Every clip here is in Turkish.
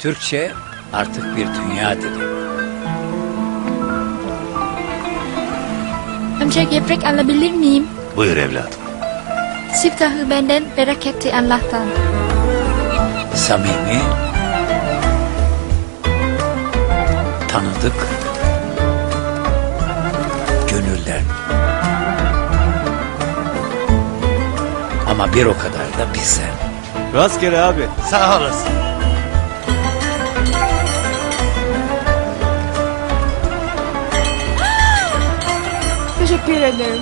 Türkçe artık bir dünya dili. Amca gevrek alabilir miyim? Buyur evladım. Siftahı benden bereketi Allah'tan. Samimi, tanıdık, gönülden. Ama bir o kadar da bizden. Rastgele abi. Sağ olasın. Teşekkür ederim.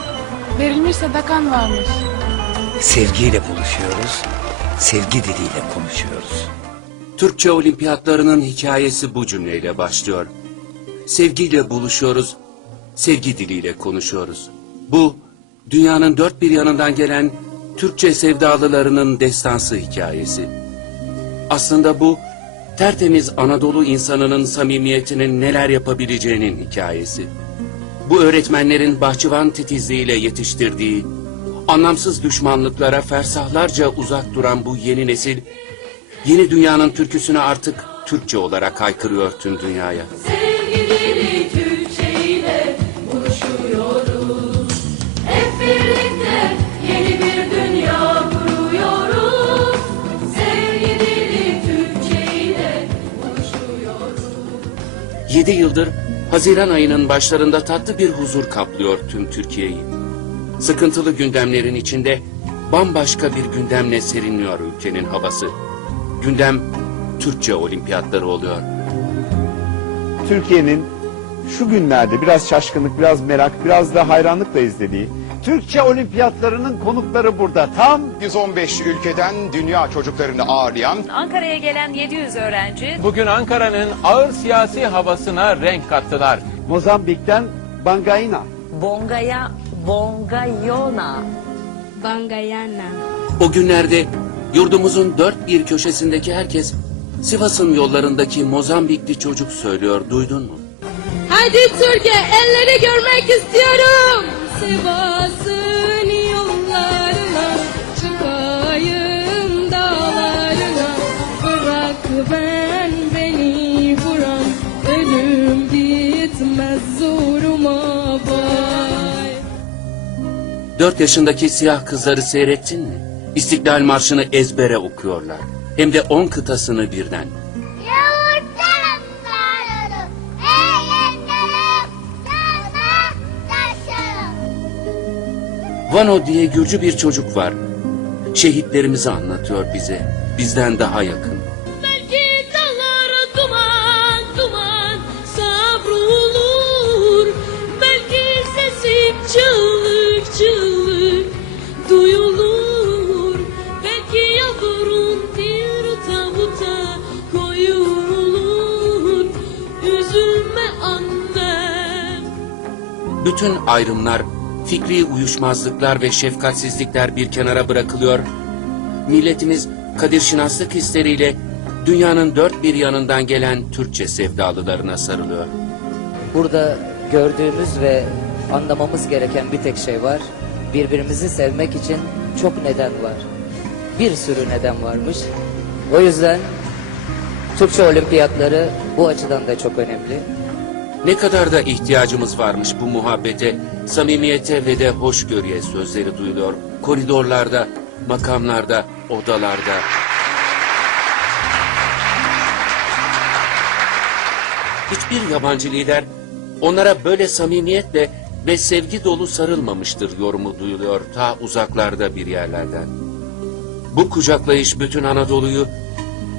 Verilmiş sadakan varmış. Sevgiyle buluşuyoruz, sevgi diliyle konuşuyoruz. Türkçe olimpiyatlarının hikayesi bu cümleyle başlıyor. Sevgiyle buluşuyoruz, sevgi diliyle konuşuyoruz. Bu, dünyanın dört bir yanından gelen Türkçe sevdalılarının destansı hikayesi. Aslında bu, tertemiz Anadolu insanının samimiyetinin neler yapabileceğinin hikayesi. Bu öğretmenlerin bahçıvan titizliğiyle yetiştirdiği, anlamsız düşmanlıklara fersahlarca uzak duran bu yeni nesil, Yeni dünyanın türküsünü artık Türkçe olarak haykırıyor tüm dünyaya. Sevgili Türkçe ile buluşuyoruz. Hep birlikte yeni bir dünya kuruyoruz. Sevgili Türkçe ile buluşuyoruz. Yedi yıldır Haziran ayının başlarında tatlı bir huzur kaplıyor tüm Türkiye'yi. Sıkıntılı gündemlerin içinde bambaşka bir gündemle serinliyor ülkenin havası. Gündem Türkçe olimpiyatları oluyor. Türkiye'nin şu günlerde biraz şaşkınlık, biraz merak, biraz da hayranlıkla izlediği Türkçe olimpiyatlarının konukları burada. Tam 115 ülkeden dünya çocuklarını ağırlayan Ankara'ya gelen 700 öğrenci Bugün Ankara'nın ağır siyasi havasına renk kattılar. Mozambik'ten Bangaina, Bongaya Bongayona O günlerde yurdumuzun dört bir köşesindeki herkes Sivas'ın yollarındaki Mozambikli çocuk söylüyor duydun mu? Hadi Türkiye elleri görmek istiyorum. Sivas'ın Dört yaşındaki siyah kızları seyrettin mi? İstiklal Marşı'nı ezbere okuyorlar. Hem de on kıtasını birden. Vano diye Gürcü bir çocuk var. Şehitlerimizi anlatıyor bize. Bizden daha yakın. Bütün ayrımlar, fikri uyuşmazlıklar ve şefkatsizlikler bir kenara bırakılıyor. Milletimiz kadir şinaslık hisleriyle dünyanın dört bir yanından gelen Türkçe sevdalılarına sarılıyor. Burada gördüğümüz ve anlamamız gereken bir tek şey var. Birbirimizi sevmek için çok neden var. Bir sürü neden varmış. O yüzden Türkçe olimpiyatları bu açıdan da çok önemli. Ne kadar da ihtiyacımız varmış bu muhabbete, samimiyete ve de hoşgörüye sözleri duyuluyor. Koridorlarda, makamlarda, odalarda. Hiçbir yabancı lider onlara böyle samimiyetle ve sevgi dolu sarılmamıştır yorumu duyuluyor ta uzaklarda bir yerlerden. Bu kucaklayış bütün Anadolu'yu,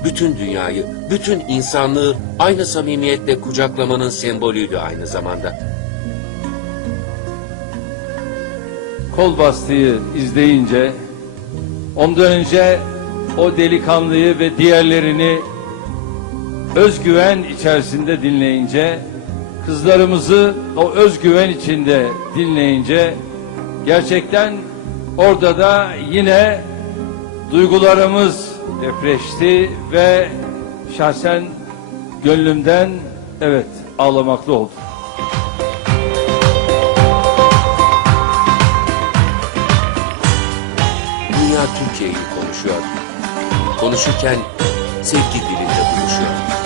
bütün dünyayı, bütün insanlığı aynı samimiyetle kucaklamanın sembolüydü aynı zamanda. Kol bastığı izleyince, ondan önce o delikanlıyı ve diğerlerini özgüven içerisinde dinleyince, kızlarımızı o özgüven içinde dinleyince, gerçekten orada da yine duygularımız depreşti ve şahsen gönlümden evet ağlamaklı oldum. Dünya Türkiye'yi konuşuyor. Konuşurken sevgi dilinde buluşuyor.